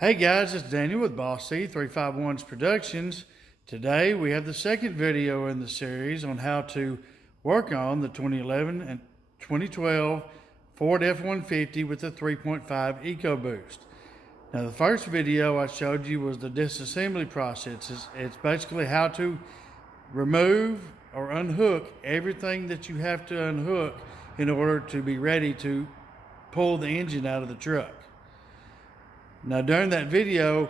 Hey guys, it's Daniel with Boss C 351's Productions. Today we have the second video in the series on how to work on the 2011 and 2012 Ford F-150 with the 3.5 Ecoboost. Now the first video I showed you was the disassembly process. It's basically how to remove or unhook everything that you have to unhook in order to be ready to pull the engine out of the truck. Now during that video,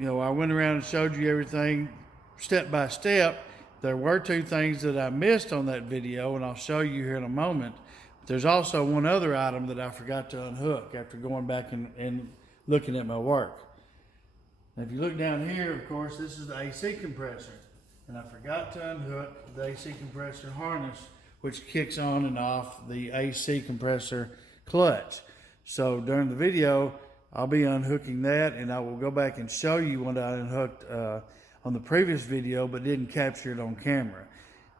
I went around and showed you everything step by step. There were two things that I missed on that video, and I'll show you here in a moment. But there's also one other item that I forgot to unhook after going back and looking at my work. Now if you look down here, of course, this is the AC compressor. And I forgot to unhook the AC compressor harness, which kicks on and off the AC compressor clutch. So during the video, I'll be unhooking that, and I will go back and show you what I unhooked on the previous video, but didn't capture it on camera.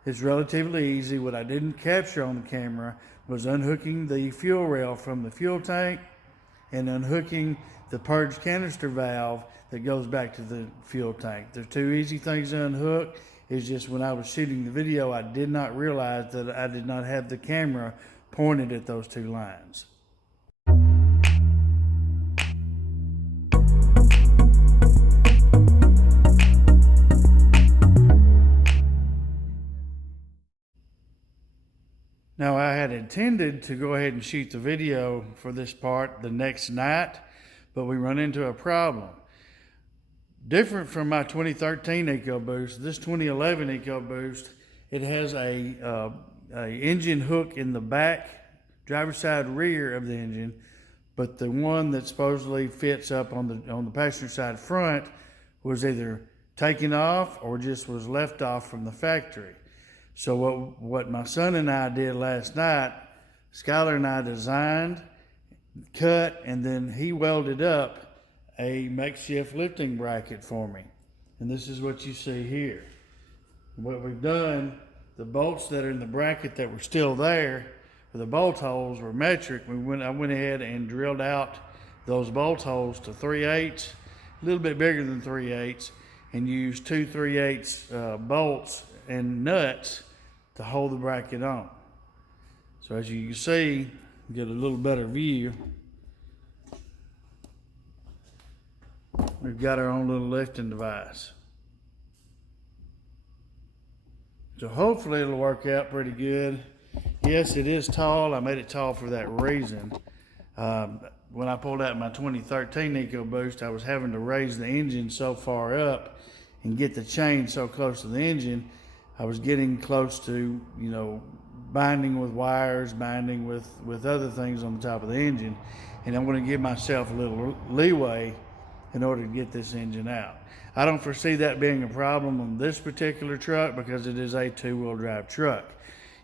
It's relatively easy. What I didn't capture on the camera was unhooking the fuel rail from the fuel tank and unhooking the purge canister valve that goes back to the fuel tank. They're two easy things to unhook. It's just when I was shooting the video, I did not realize that I did not have the camera pointed at those two lines. Now I had intended to go ahead and shoot the video for this part the next night, but we run into a problem. Different from my 2013 EcoBoost, this 2011 EcoBoost, it has a engine hook in the back, driver's side rear of the engine, but the one that supposedly fits up on the passenger side front was either taken off or just was left off from the factory. So what my son and I did last night, Skylar and I designed, cut, and then he welded up a makeshift lifting bracket for me. And this is what you see here. What we've done, the bolts that are in the bracket that were still there, the bolt holes were metric. I went ahead and drilled out those bolt holes to 3/8, a little bit bigger than 3/8, and used 2 3/8 bolts and nuts to hold the bracket on. So as you can see, get a little better view. We've got our own little lifting device. So hopefully it'll work out pretty good. Yes, it is tall. I made it tall for that reason. When I pulled out my 2013 EcoBoost, I was having to raise the engine so far up and get the chain so close to the engine. I was getting close to, binding with wires, binding with other things on the top of the engine. And I'm going to give myself a little leeway in order to get this engine out. I don't foresee that being a problem on this particular truck because it is a 2-wheel drive truck.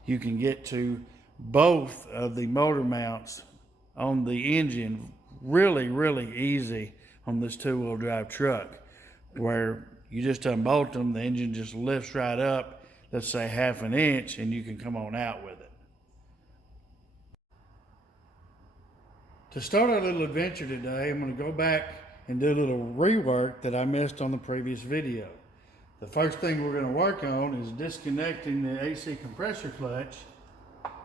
You can get to both of the motor mounts on the engine really, really easy on this 2-wheel drive truck, where you just unbolt them, the engine just lifts right up, let's say 1/2 inch, and you can come on out with it. To start our little adventure today, I'm going to go back and do a little rework that I missed on the previous video. The first thing we're going to work on is disconnecting the AC compressor clutch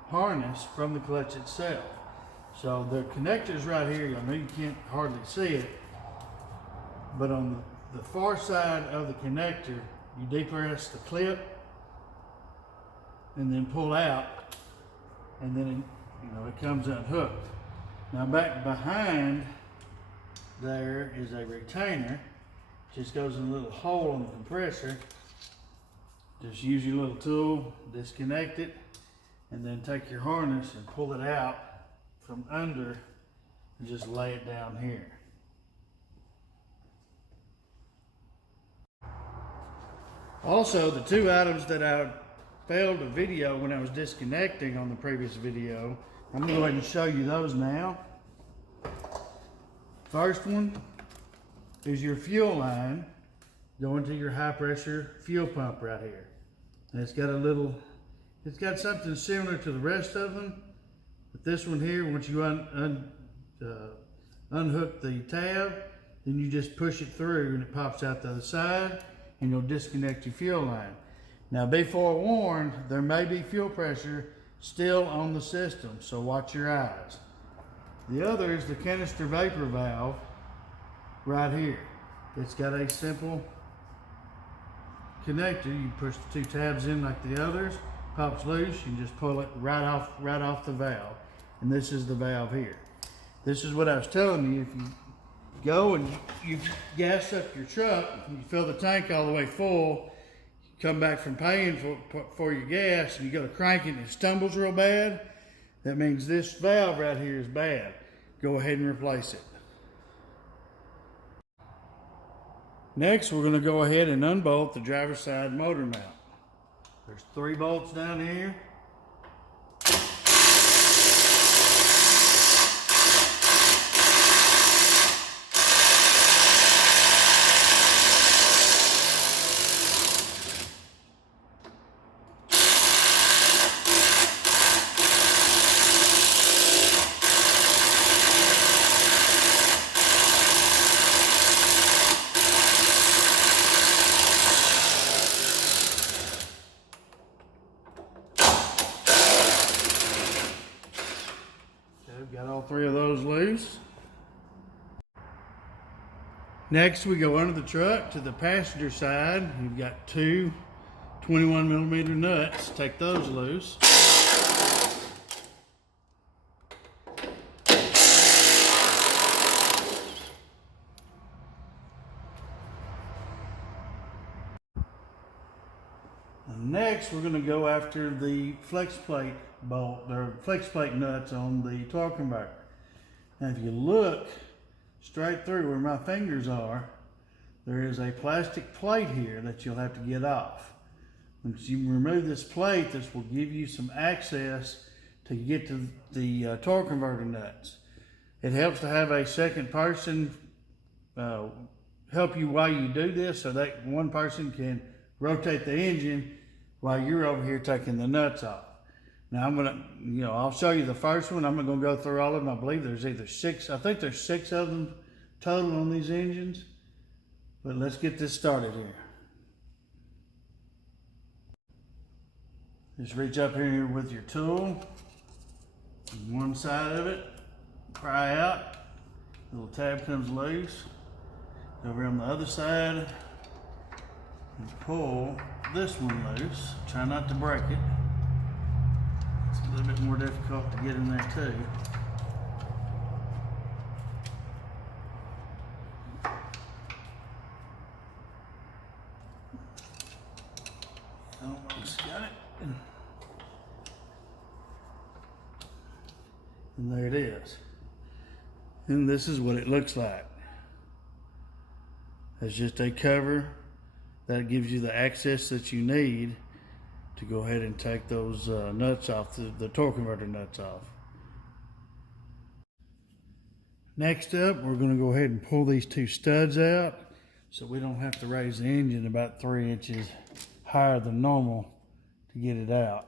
harness from the clutch itself. So the connector's right here. I know you can't hardly see it, but on the far side of the connector, you depress the clip and then pull out, and then it comes unhooked. Now back behind there is a retainer. Just goes in a little hole on the compressor. Just use your little tool, disconnect it, and then take your harness and pull it out from under and just lay it down here. Also, the two items that I failed to video when I was disconnecting on the previous video, I'm going to go ahead and show you those now. First one is your fuel line going to your high pressure fuel pump right here. And it's got something similar to the rest of them, but this one here, once you unhook the tab, then you just push it through and it pops out the other side, and you'll disconnect your fuel line. Now be forewarned, there may be fuel pressure still on the system, so watch your eyes. The other is the canister vapor valve right here. It's got a simple connector. You push the 2 tabs in like the others, pops loose, you can just pull it right off the valve. And this is the valve here. This is what I was telling you. If you go and you gas up your truck, you fill the tank all the way full, you come back from paying for your gas, and you go to crank it and it stumbles real bad, that means this valve right here is bad. Go ahead and replace it. Next, we're going to go ahead and unbolt the driver's side motor mount. There's 3 bolts down here. Got all 3 of those loose. Next, we go under the truck to the passenger side. You've got 2 21mm nuts. Take those loose. And next, we're going to go after the flex plate bolt, or flex plate nuts on the torque converter. Now if you look straight through where my fingers are, there is a plastic plate here that you'll have to get off. Once you remove this plate, this will give you some access to get to the torque converter nuts. It helps to have a second person help you while you do this, so that one person can rotate the engine while you're over here taking the nuts off. Now I'm gonna, I'll show you the first one. I'm not gonna go through all of them. I believe there's either 6, I think there's 6 of them total on these engines. But let's get this started here. Just reach up here with your tool. One side of it, pry out. Little tab comes loose. Over on the other side, and pull this one loose. Try not to break it. It's a little bit more difficult to get in there too. Almost got it. And there it is. And this is what it looks like. It's just a cover that gives you the access that you need to go ahead and take those nuts off, the torque converter nuts off. Next up, we're going to go ahead and pull these 2 studs out so we don't have to raise the engine about 3 inches higher than normal to get it out.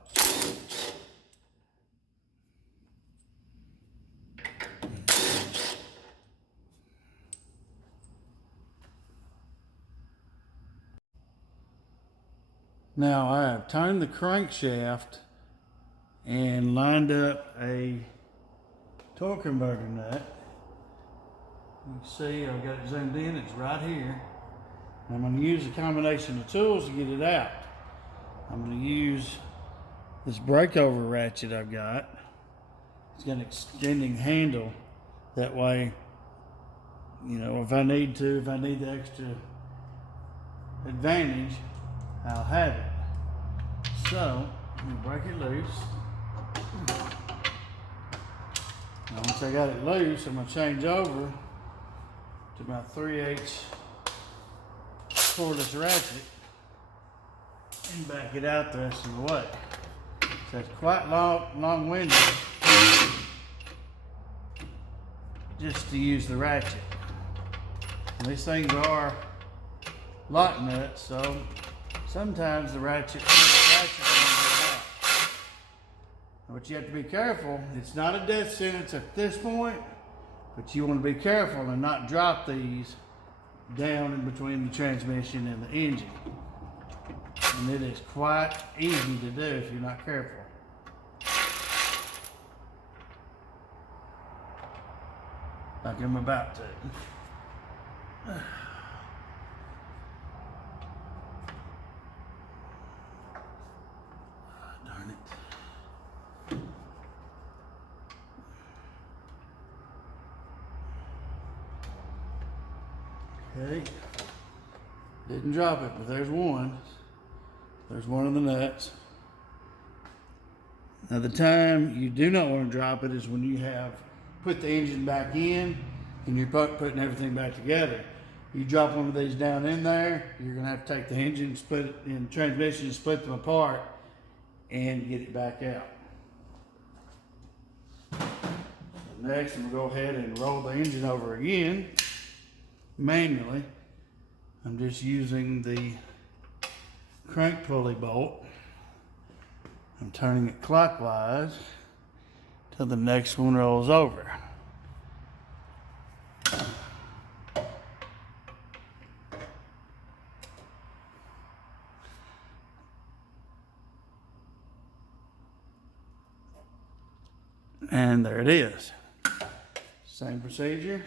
Now I have turned the crankshaft and lined up a torque converter nut. You can see I've got it zoomed in, it's right here. I'm going to use a combination of tools to get it out. I'm going to use this breakover ratchet I've got. It's got an extending handle. That way, if I need the extra advantage, I'll have it. So, let me break it loose. Now once I got it loose, I'm going to change over to my 3/8 cordless ratchet and back it out the rest of the way. So it's quite long-winded just to use the ratchet. And these things are lock nuts, so sometimes the ratchet but you have to be careful. It's not a death sentence at this point, but you want to be careful and not drop these down in between the transmission and the engine. And it is quite easy to do if you're not careful. Like I'm about to. Darn it. Okay. Didn't drop it, but there's one. There's one of the nuts. Now the time you do not want to drop it is when you have put the engine back in and you're putting everything back together. You drop one of these down in there, you're going to have to take the engine, split it in the transmission, split them apart, and get it back out. So next, I'm going to go ahead and roll the engine over again, manually. I'm just using the crank pulley bolt. I'm turning it clockwise till the next one rolls over. And there it is. Same procedure.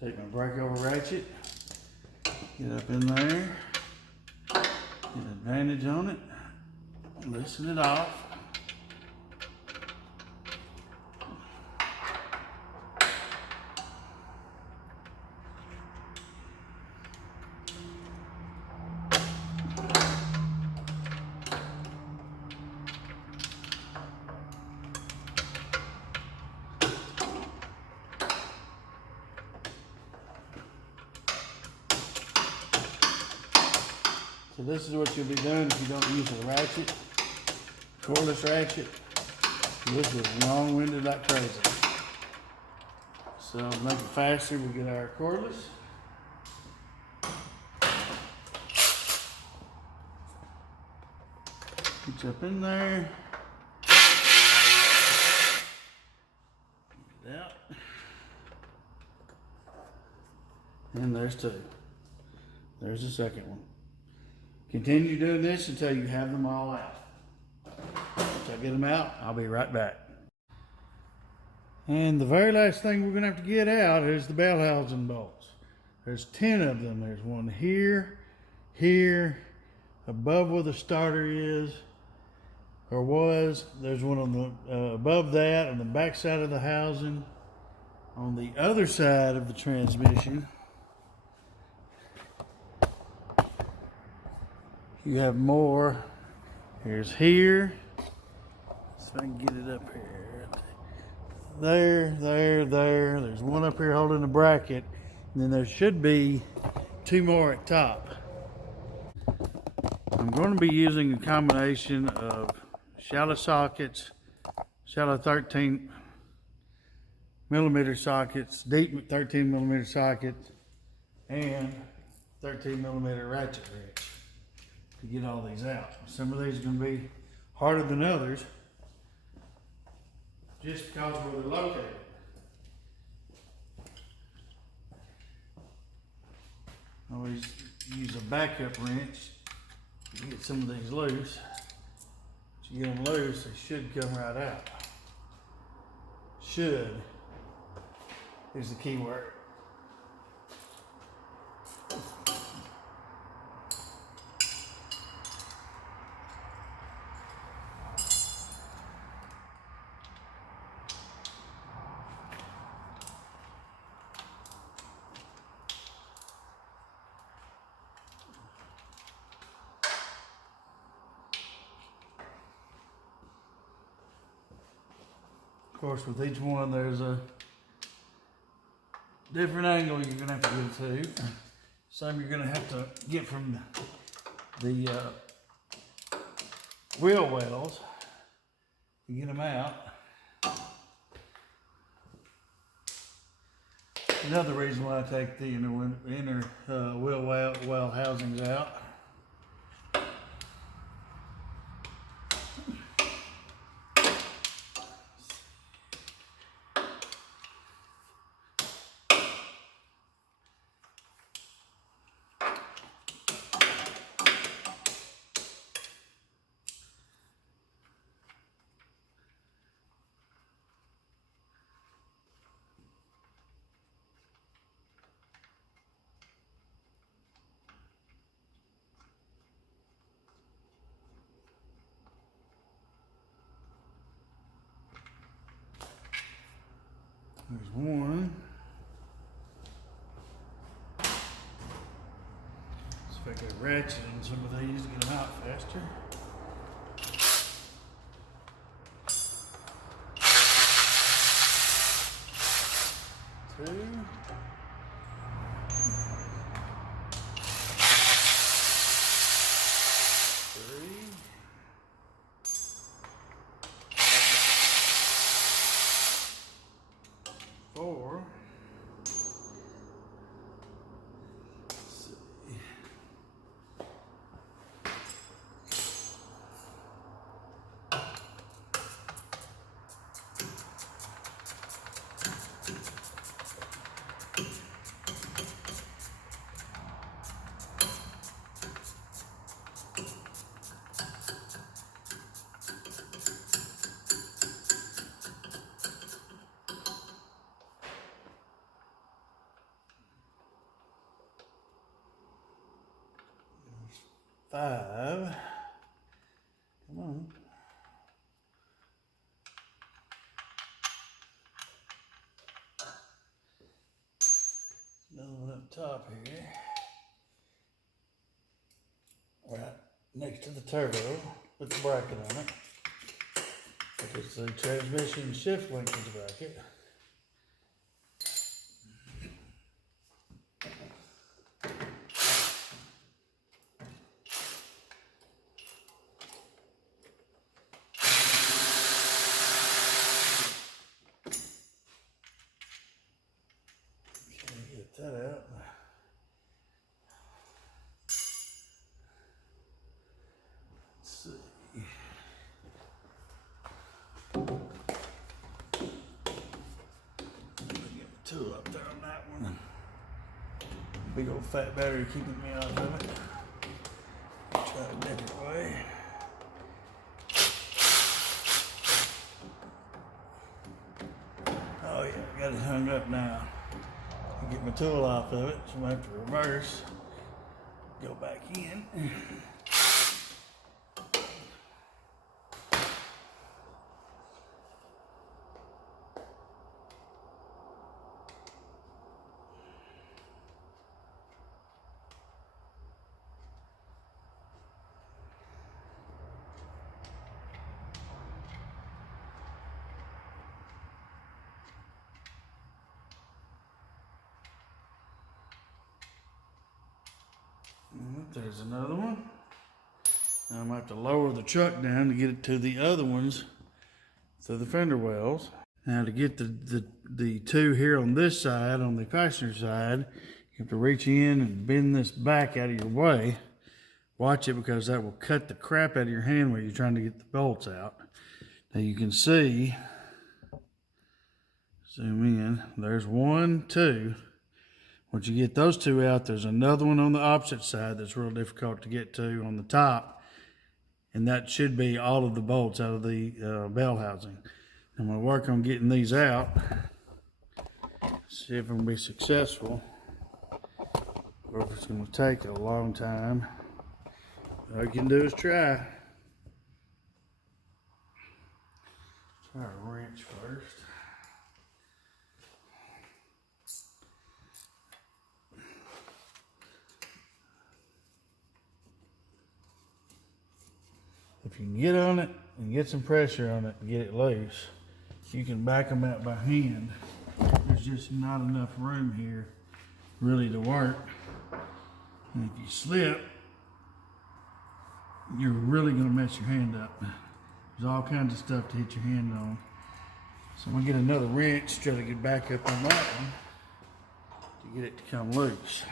Take my breakover ratchet, get up in there, get advantage on it, loosen it off. So this is what you'll be doing if you don't use a ratchet, cordless ratchet. This is long-winded like crazy. So to make it faster, we get our cordless. Reach up in there. Get it out. And there's two. There's the second one. Continue doing this until you have them all out. Once I get them out, I'll be right back. And the very last thing we're going to have to get out is the bell housing bolts. There's 10 of them. There's one here, here, above where the starter is, or was. There's one on the above that, on the back side of the housing. On the other side of the transmission, you have more. Here's here. So I can get it up here. There. There's one up here holding the bracket. And then there should be two more at top. I'm going to be using a combination of shallow sockets, shallow 13 millimeter sockets, deep 13 millimeter sockets, and 13 millimeter ratchet wrench to get all these out. Some of these are going to be harder than others just because of where they're located. Always use a backup wrench to get some of these loose. Once you get them loose, they should come right out. Should is the key word. Of course, with each one, there's a different angle you're going to have to get to. Some you're going to have to get from the wheel wells to get them out. Another reason why I take the inner wheel well housings out. There's one. See if I can ratchet on some of these to get them out faster. Two. Three. Four. Let's see. 5. Come on. Another one up top here. Right next to the turbo with the bracket on it. It's the transmission shift linkage bracket. Get that out. Let's see. Get the tool up there on that one. Big old fat battery keeping me out of it. Try a different way. Oh yeah, I got it hung up now. Get my tool off of it, so I have to reverse, go back in. There's another one. Now I'm going to have to lower the truck down to get it to the other ones through the fender wells. Now to get the two here on this side, on the passenger side, you have to reach in and bend this back out of your way. Watch it, because that will cut the crap out of your hand when you're trying to get the bolts out. Now you can see, zoom in, there's 1, 2. Once you get those two out, there's another one on the opposite side that's real difficult to get to on the top. And that should be all of the bolts out of the bell housing. I'm going to work on getting these out. See if I'm going to be successful, or if it's going to take a long time. All you can do is try. Try a wrench first. If you can get on it and get some pressure on it and get it loose, you can back them out by hand. There's just not enough room here really to work. And if you slip, you're really going to mess your hand up. There's all kinds of stuff to hit your hand on. So I'm going to get another wrench, try to get back up on that one to get it to come loose.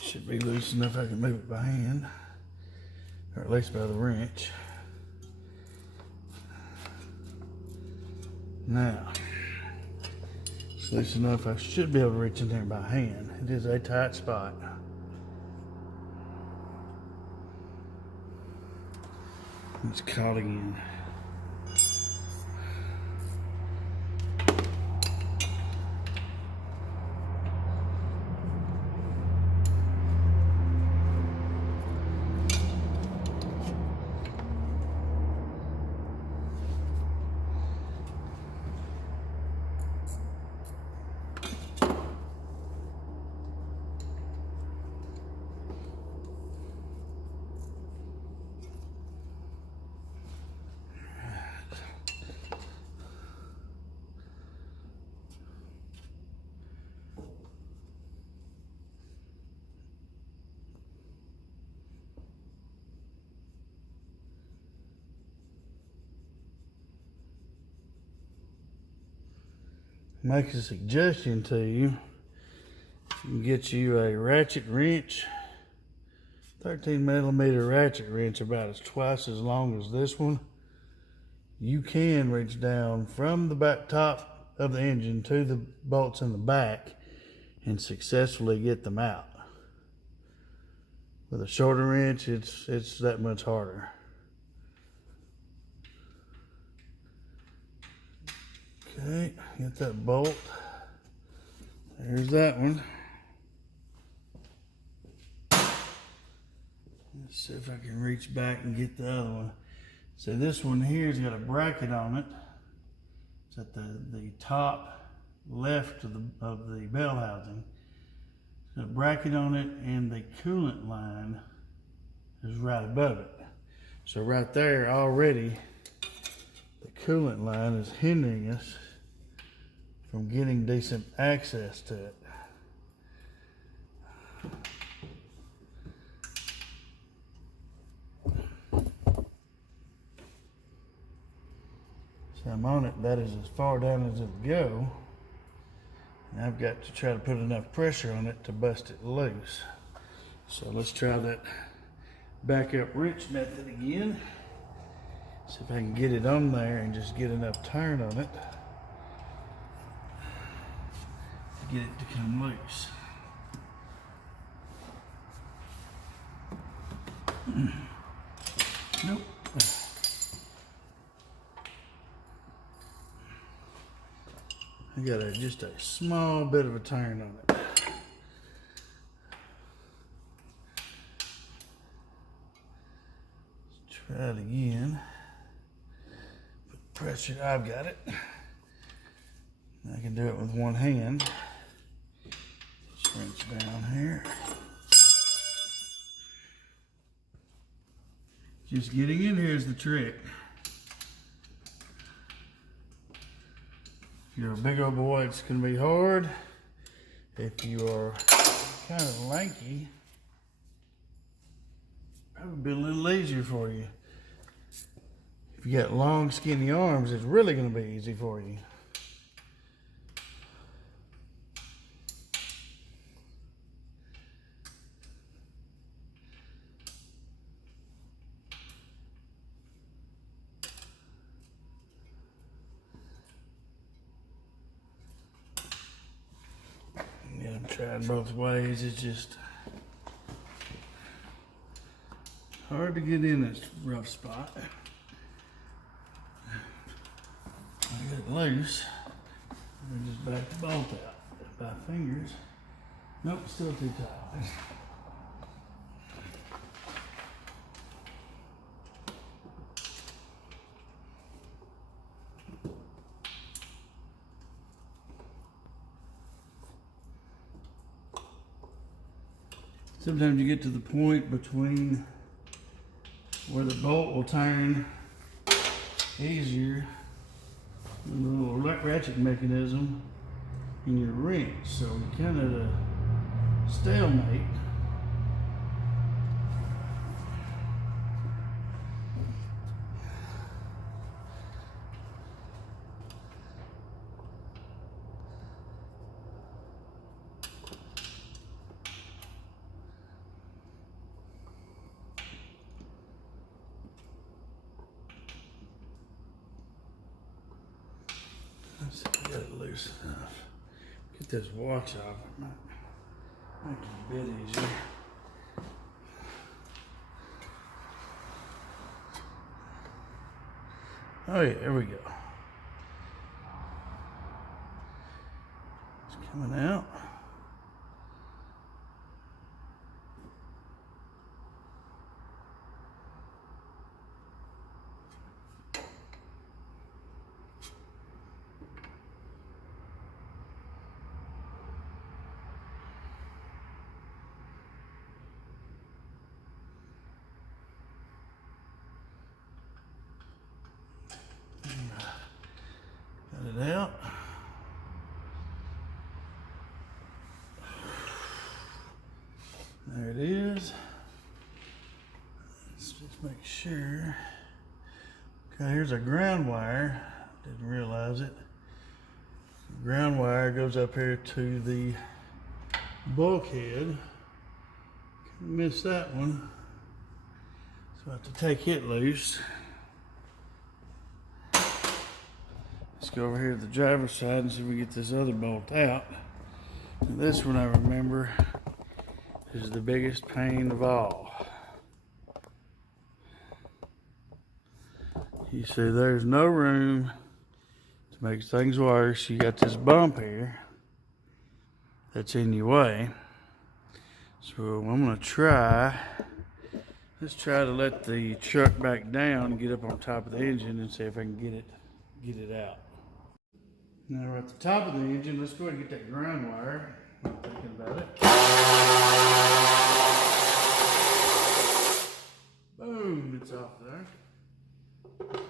Should be loose enough I can move it by hand, or at least by the wrench. Now, it's loose enough I should be able to reach in there by hand. It is a tight spot. It's caught again. Make a suggestion to you. You can get you a ratchet wrench, 13mm ratchet wrench, about twice as long as this one. You can reach down from the back top of the engine to the bolts in the back and successfully get them out. With a shorter wrench, it's that much harder. Okay, get that bolt. There's that one. Let's see if I can reach back and get the other one. So this one here's got a bracket on it. It's at the top left of the bell housing. It's got a bracket on it, and the coolant line is right above it. So right there already, the coolant line is hindering us from getting decent access to it. So I'm on it. That is as far down as it'll go. And I've got to try to put enough pressure on it to bust it loose. So let's try that backup wrench method again. See if I can get it on there and just get enough turn on it to get it to come loose. Nope. I got just a small bit of a turn on it. Let's try it again. Put pressure, I've got it. I can do it with one hand. Just wrench down here. Just getting in here is the trick. If you're a big old boy, it's going to be hard. If you are kind of lanky, probably be a little easier for you. If you got long, skinny arms, it's really going to be easy for you. Tried both ways. It's just hard to get in this rough spot. I get it loose. I just back the bolt out by fingers. Nope, still too tight. Sometimes you get to the point between where the bolt will turn easier with the little ratchet mechanism in your wrench. So you kind of a stalemate. Let's see if we got it loose enough. Get this watch off. It might make it a bit easier. Oh yeah, there we go. It's coming out. Got it out. There it is. Let's just make sure. Okay, here's a ground wire. Didn't realize it. The ground wire goes up here to the bulkhead. Missed that one. So I have to take it loose. Let's go over here to the driver's side and see if we get this other bolt out. And this one I remember is the biggest pain of all. You see there's no room to make things worse. You got this bump here that's in your way. So I'm gonna let's try to let the truck back down and get up on top of the engine and see if I can get it out. Now we're at the top of the engine. Let's go ahead and get that ground wire. I'm thinking about it. Boom, it's off there.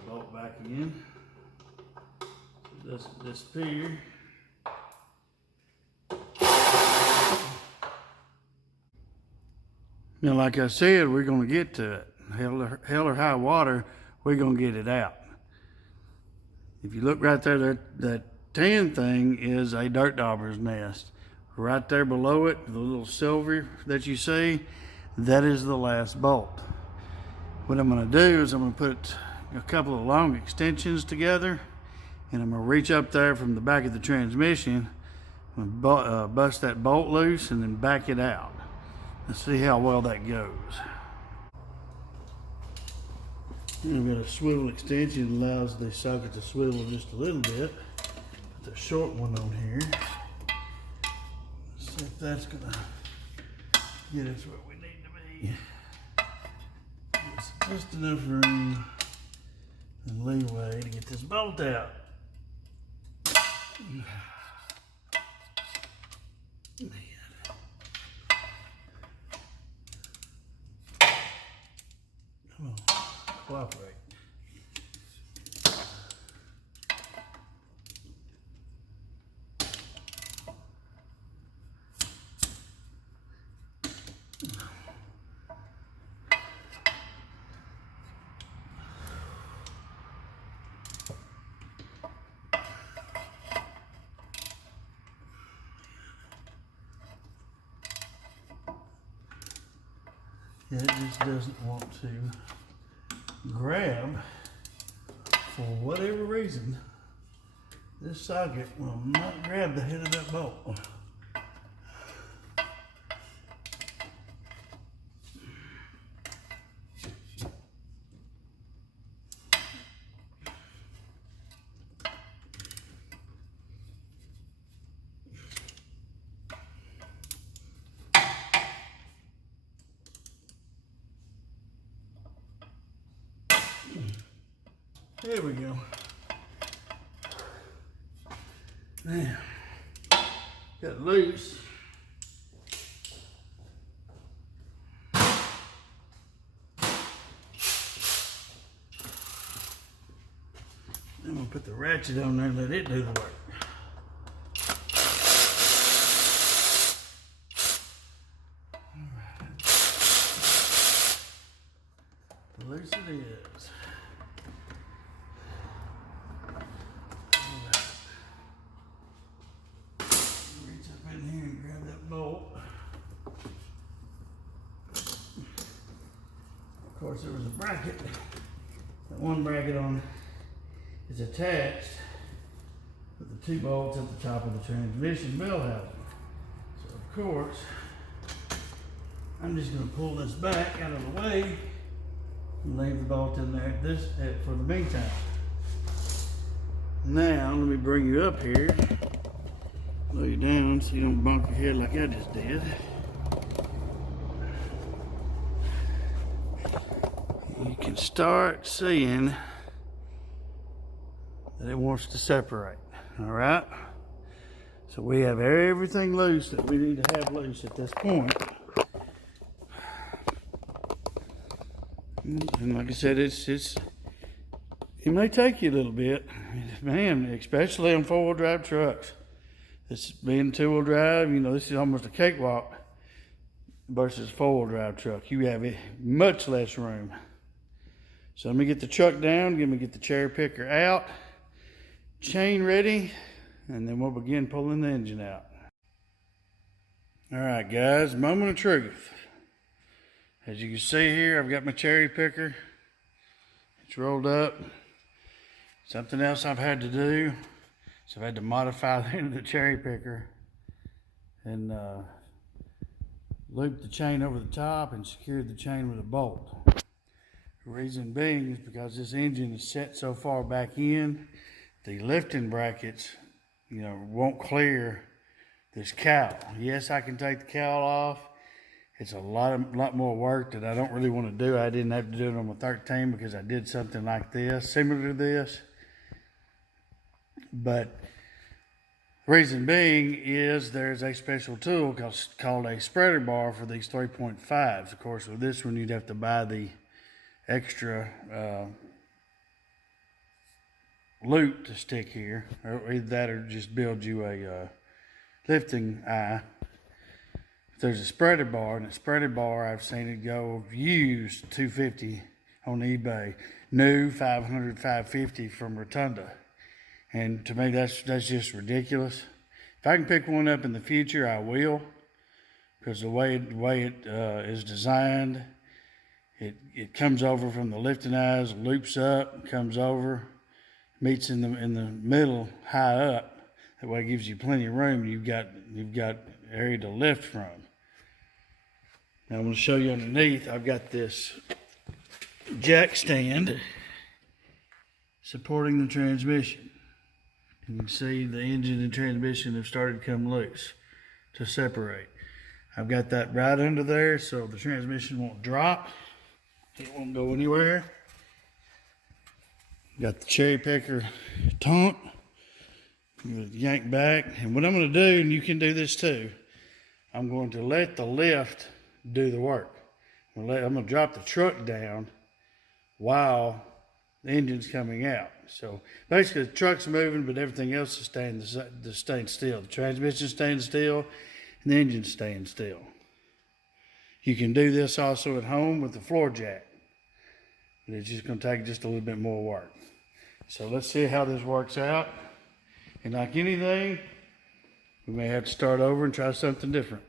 Bolt back in. So it doesn't disappear. Now, like I said, we're going to get to it. Hell or high water, we're going to get it out. If you look right there, that tan thing is a dirt dauber's nest. Right there below it, the little silver that you see, that is the last bolt. What I'm going to do is I'm going to put a couple of long extensions together, and I'm going to reach up there from the back of the transmission and bust that bolt loose and then back it out. Let's see how well that goes. I've got a swivel extension that allows the socket to swivel just a little bit. Put the short one on here. Let's see if that's gonna get us where we need to be. It's just enough room and leeway to get this bolt out. Come on, cooperate. It just doesn't want to grab for whatever reason. This socket will not grab the head of that bolt. There we go. Now, got it loose. I'm gonna put the ratchet on there and let it do the work. All right. Loose it is. Of course, there was a bracket. That one bracket on is attached with the two bolts at the top of the transmission bell housing. So, of course, I'm just going to pull this back out of the way and leave the bolt in there for the meantime. Now, let me bring you up here. Lay you down so you don't bump your head like I just did. You can start seeing that it wants to separate. All right? So we have everything loose that we need to have loose at this point. And like I said, it may take you a little bit, man, especially on four-wheel drive trucks. This being two-wheel drive, you know, this is almost a cakewalk versus a four-wheel drive truck. You have much less room. So let me get the truck down, let me get the cherry picker out, chain ready, and then we'll begin pulling the engine out. All right, guys, moment of truth. As you can see here, I've got my cherry picker. It's rolled up. Something else I've had to do, so I've had to modify the end of the cherry picker and loop the chain over the top and secure the chain with a bolt. The reason being is because this engine is set so far back in, the lifting brackets, you know, won't clear this cowl. Yes, I can take the cowl off. It's a lot more work that I don't really want to do. I didn't have to do it on my 13 because I did something like this, similar to this. But the reason being is there's a special tool called a spreader bar for these 3.5s. Of course, with this one, you'd have to buy the extra loop to stick here, or either that or just build you a lifting eye. There's a spreader bar, and a spreader bar, I've seen it go used 250 on eBay, new 500, 550 from Rotunda. And to me, that's just ridiculous. If I can pick one up in the future, I will, because the way it is designed, it comes over from the lifting eyes, loops up, comes over, meets in the middle, high up. That way, it gives you plenty of room. You've got area to lift from. Now I'm going to show you underneath. I've got this jack stand supporting the transmission. You can see the engine and transmission have started to come loose to separate. I've got that right under there so the transmission won't drop. It won't go anywhere. Got the cherry picker tonk. I'm going to yank back. And what I'm going to do, and you can do this too, I'm going to let the lift do the work. I'm going to drop the truck down while the engine's coming out. So basically the truck's moving, but everything else is staying still. The transmission's staying still, and the engine's staying still. You can do this also at home with the floor jack, but it's just going to take just a little bit more work. So let's see how this works out. And like anything, we may have to start over and try something different.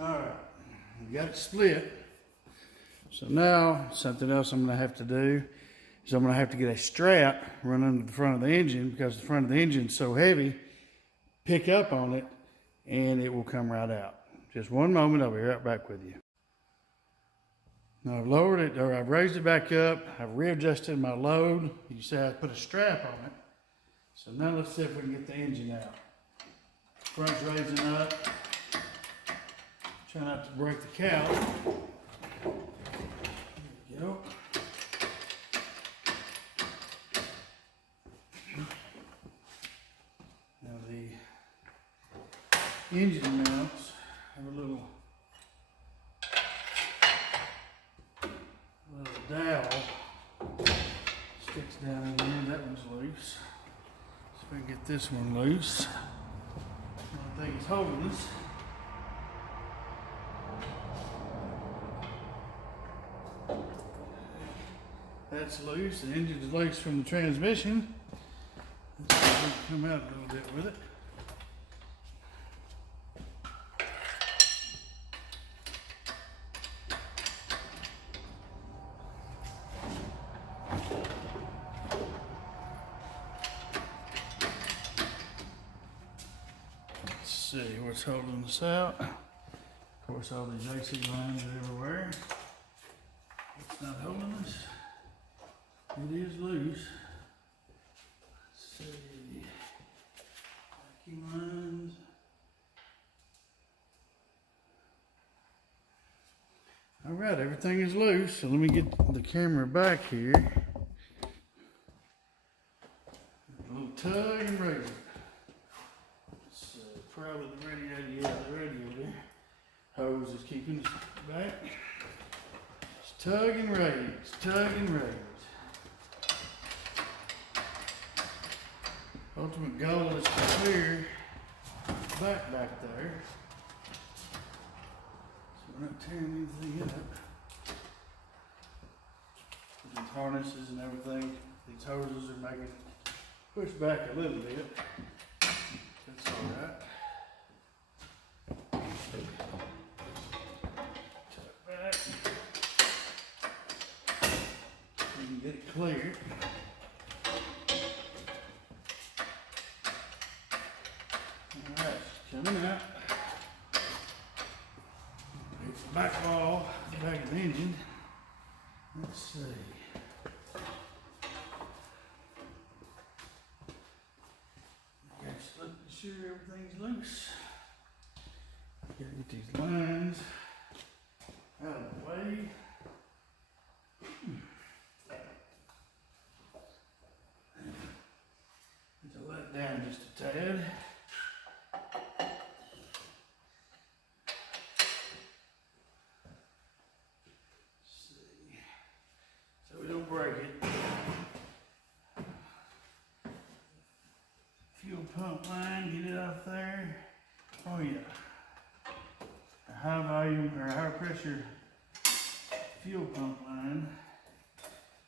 Alright, we got it split. So now, something else I'm going to have to do is I'm going to have to get a strap run under the front of the engine, because the front of the engine is so heavy, pick up on it, and it will come right out. Just one moment, I'll be right back with you. Now I've lowered it, or I've raised it back up, I've readjusted my load. You can see I put a strap on it. So now let's see if we can get the engine out. Front's raising up. Try not to break the cowl. There we go. Now the engine mounts have a little dowel. Sticks down in there. That one's loose. we can get this one loose. I think it's holding us. That's loose. The engine's loose from the transmission. Let's see if we can come out a little bit with it. Let's see what's holding us out. Of course, all these AC lines are everywhere. It's not holding us. It is loose. Let's see. Vacuum lines. All right, everything is loose. So let me get the camera back here. A little tug and raise it. It's probably the radiator. Yeah, the radiator hose is keeping us back. Just tug and raise, tug and raise. Ultimate goal is to clear back there. So we're not tearing anything up. These harnesses and everything, these hoses are making it push back a little bit. That's alright. Tuck back. We can get it cleared. Alright, coming out. It's the back wall, the back of the engine. Let's see. Just look sure everything's loose. Gotta get these lines out of the way. To let down just a tad. Break it. Fuel pump line, get it off there. Oh yeah. A high volume or high pressure fuel pump line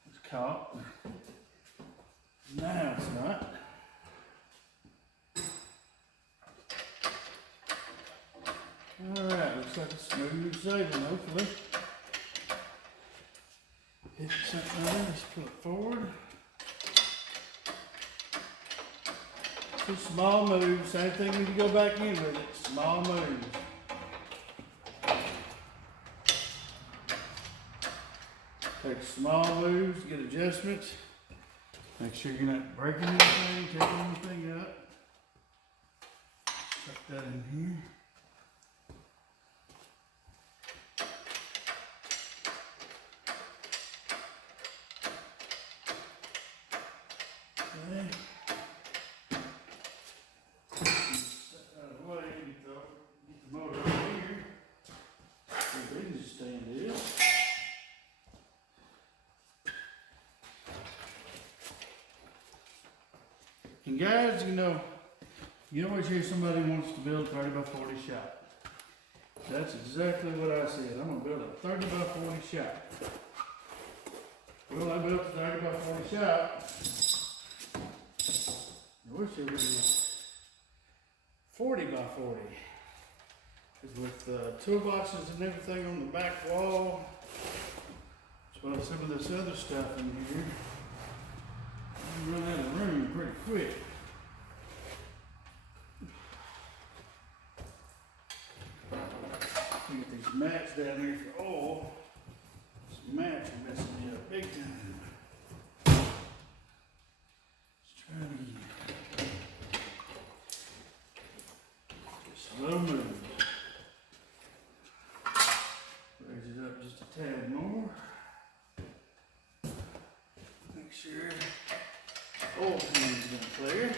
was caught. Now it's not. Alright, looks like a smooth sailing, hopefully. Hit something there, let's pull it forward. Two small moves, same thing when you go back in with it, small moves. Take small moves, get adjustments. Make sure you're not breaking anything, taking anything up. Tuck that in here. Okay. Set that out of the way, get the motor over here. The engine stand is. And guys, you always hear somebody wants to build a 30 by 40 shop. That's exactly what I said. I'm gonna build a 30 by 40 shop. Well, I built a 30 by 40 shop. I wish it was 40 by 40. Because with toolboxes and everything on the back wall, as well as some of this other stuff in here, you run out of room pretty quick. Get these mats down here for oil. These mats are messing me up big time. Let's try it again. Slow move. Raise it up just a tad more. Make sure oil pan's been clear.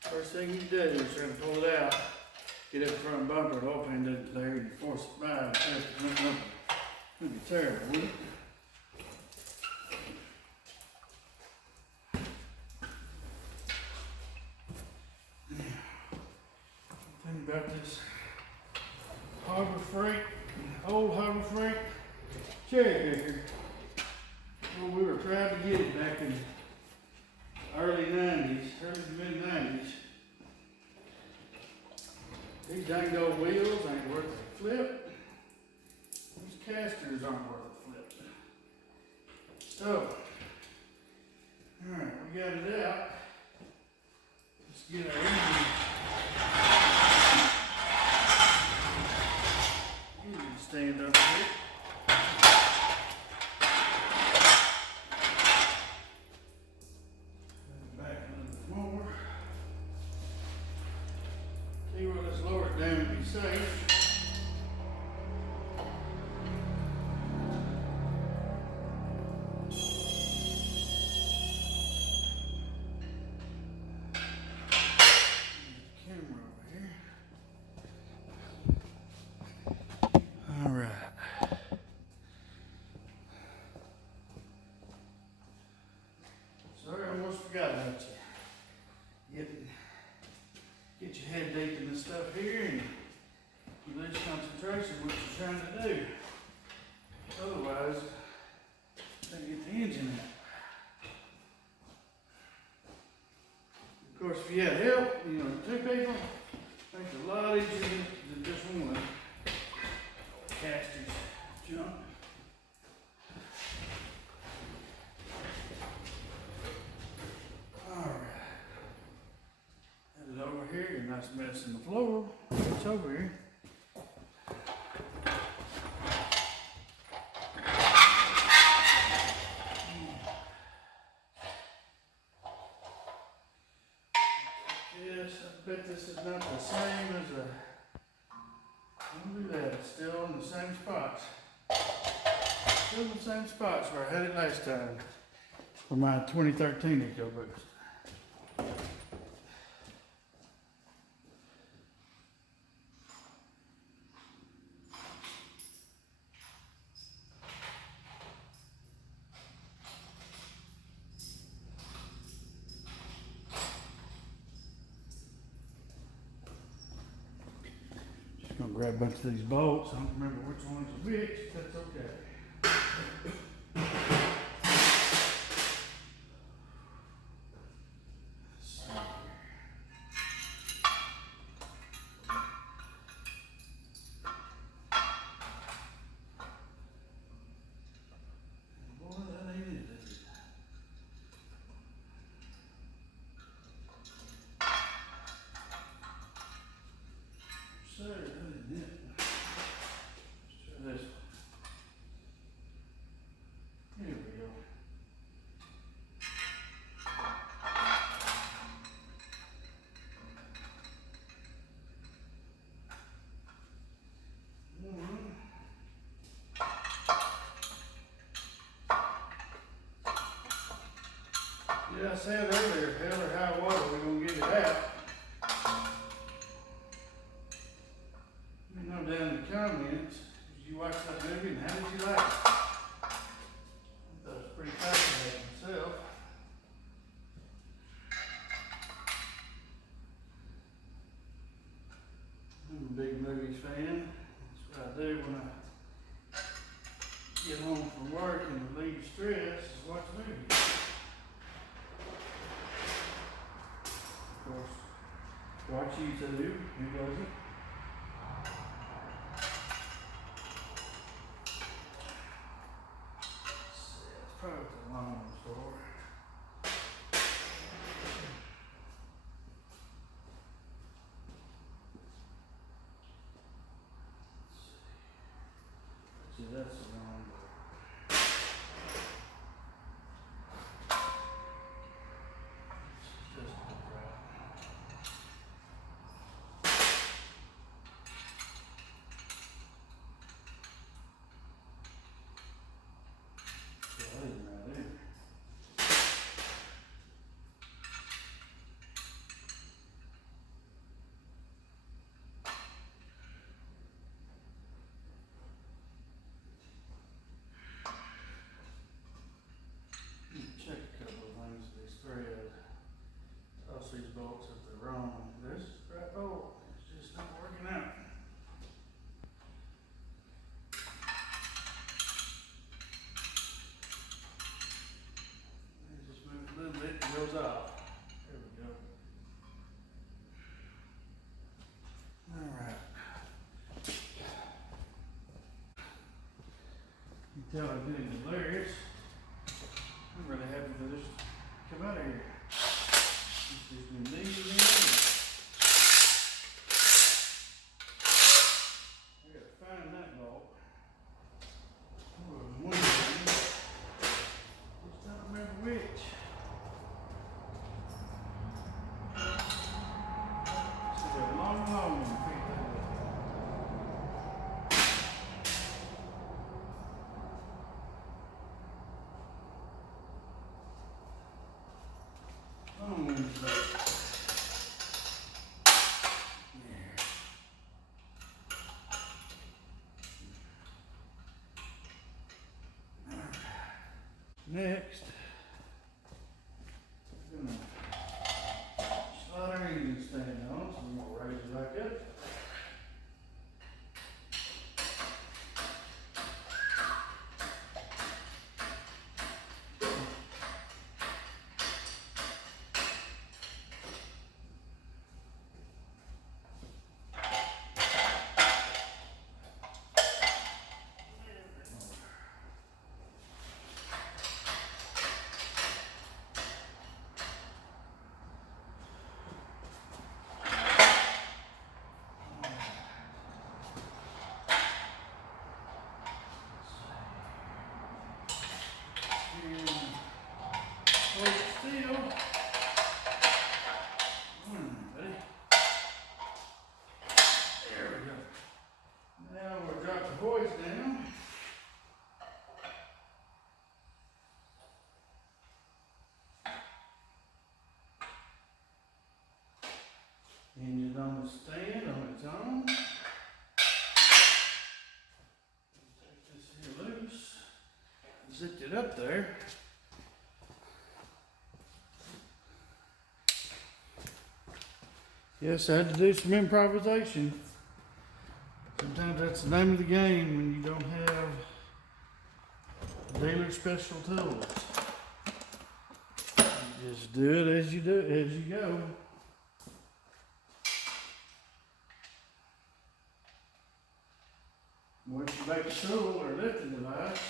First thing you do is try to pull it out, get up the front bumper, the oil pan doesn't clear, and you force it by and test it, it'll be terrible, wouldn't it? this Harbor Freight, old Harbor Freight cherry picker. Well, we were trying to get it back in the early 90s, early to mid 90s. These dang old wheels ain't worth a flip. These casters aren't worth a flip. So, alright, we got it out. Let's get our engine stand up here. Back a little more. See where let's lower it down and be safe. Forgot about you. Get your head deep in this stuff here and you lose concentration of what you're trying to do. Otherwise, you can't get the engine out. Of course, if you had help, you know, 2 people, it makes it a lot easier than just one. Casters jump. Here, nice mess in the floor. It's over here. Yes, I bet this is not the same as a. Don't do that. It's still in the same spots. Still in the same spots where I had it last time for my 2013 Ecoboost. I'm gonna grab a bunch of these bolts. I don't remember which ones are which, but that's okay. Boy, that ain't it, is it? Sir, that ain't it. Let's try this one. Here we go. Yeah, I said earlier, hell or high water, we're gonna get it out. Let me know down in the comments, did you watch that movie and how did you like it? I thought it was pretty fascinating myself. I'm a big movies fan. That's what I do when I get home from work and relieve stress is watch movies. Of course, watch YouTube. Who doesn't? That's probably what the alarm was for. See, that's the wrong door. Just look right. is off. There we go. Alright. You can tell I'm getting delirious. I'm really happy for this to come out of here. This has been needed in. I gotta find that bolt. Oh, there's one thing. Just don't remember which. This is a long one. Pick that up. Long one's there. Next, we're going to slide our engine stand on, so I'm going to raise it back up. Hold still. Buddy. There we go. Now we'll drop the hoist down. Engine on the stand on its own. Take this here loose. Zipped it up there. Yes, I had to do some improvisation. Sometimes that's the name of the game when you don't have dealer special tools. You just do it as you go. Once you make a tool or lifting device,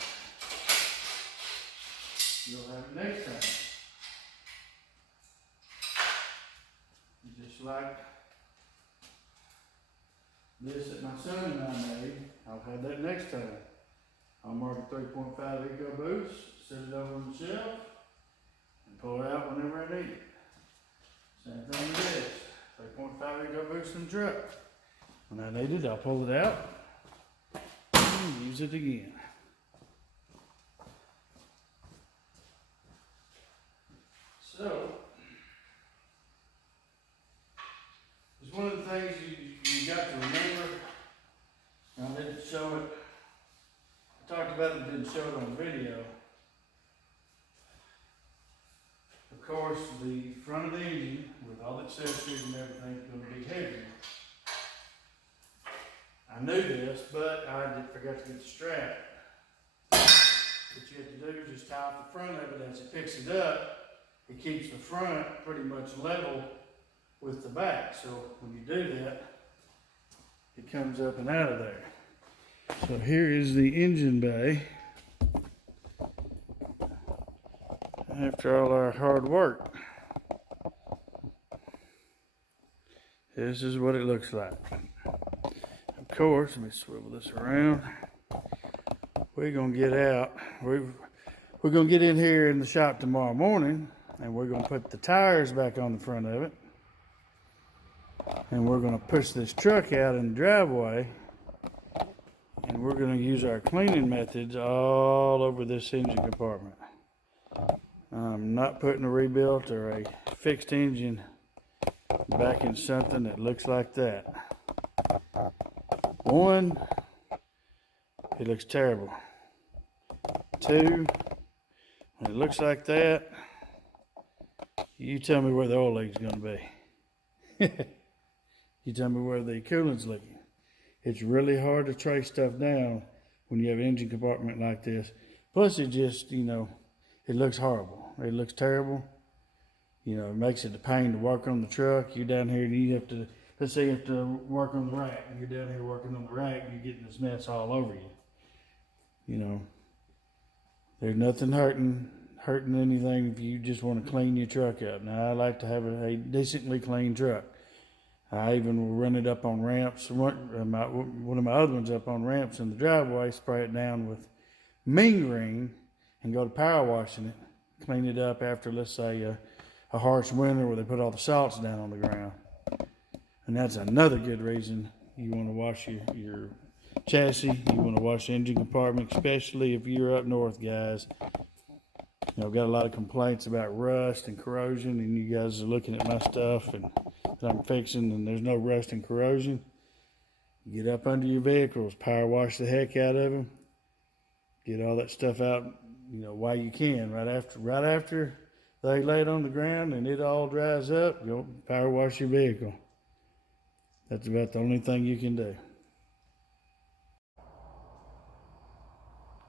you'll have it next time. Just like this that my son and I made, I'll have that next time. I'll mark a 3.5 Ecoboost, set it over on the shelf, and pull it out whenever I need it. Same thing with this, 3.5 Ecoboost in the truck. When I need it, I'll pull it out and use it again. So, it's one of the things you got to remember. I didn't show it. I talked about it, didn't show it on video. Of course, the front of the engine, with all the accessories and everything, is going to be heavy. I knew this, but I forgot to get the strap. What you have to do is just tie off the front of it as it picks it up. It keeps the front pretty much level with the back. So when you do that, it comes up and out of there. So here is the engine bay after all our hard work. This is what it looks like. Of course, let me swivel this around. We're gonna get out. We're gonna get in here in the shop tomorrow morning, and we're gonna put the tires back on the front of it. And we're going to push this truck out in the driveway, and we're going to use our cleaning methods all over this engine compartment. I'm not putting a rebuilt or a fixed engine back in something that looks like that. One, it looks terrible. Two, when it looks like that, you tell me where the oil leak's going to be. You tell me where the coolant's leaking. It's really hard to trace stuff down when you have an engine compartment like this. Plus, it just, it looks horrible. It looks terrible. You know, it makes it a pain to work on the truck. You're down here and you have to, let's say you have to work on the rack, and you're down here working on the rack, and you're getting this mess all over you. You know, there's nothing hurting anything if you just want to clean your truck up. Now, I like to have a decently clean truck. I even will run it up on ramps. One of my other ones up on ramps in the driveway, spray it down with mean green, and go to power washing it. Clean it up after, let's say, a harsh winter where they put all the salts down on the ground. And that's another good reason you want to wash your chassis. You want to wash the engine compartment, especially if you're up north, guys. You know, I've got a lot of complaints about rust and corrosion, and you guys are looking at my stuff and that I'm fixing, and there's no rust and corrosion. Get up under your vehicles, power wash the heck out of them. Get all that stuff out, you know, while you can. Right after they lay it on the ground and it all dries up, go power wash your vehicle. That's about the only thing you can do.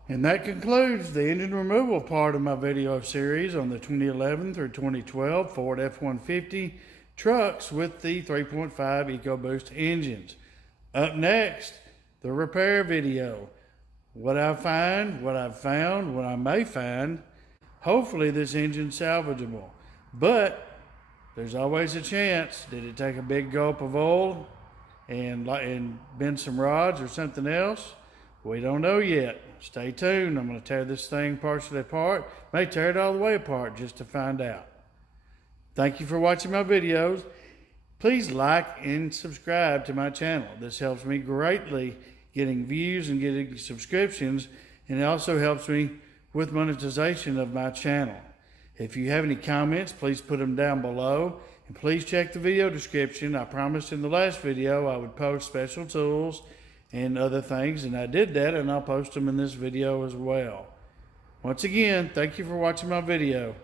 And that concludes the engine removal part of my video series on the 2011 through 2012 Ford F-150 trucks with the 3.5 Ecoboost engines. Up next, the repair video. What I find, what I've found, what I may find. Hopefully this engine's salvageable. But there's always a chance. Did it take a big gulp of oil and bend some rods or something else? We don't know yet. Stay tuned. I'm going to tear this thing partially apart. May tear it all the way apart just to find out. Thank you for watching my videos. Please like and subscribe to my channel. This helps me greatly getting views and getting subscriptions, and it also helps me with monetization of my channel. If you have any comments, please put them down below, and please check the video description. I promised in the last video I would post special tools and other things, and I did that, and I'll post them in this video as well. Once again, thank you for watching my video.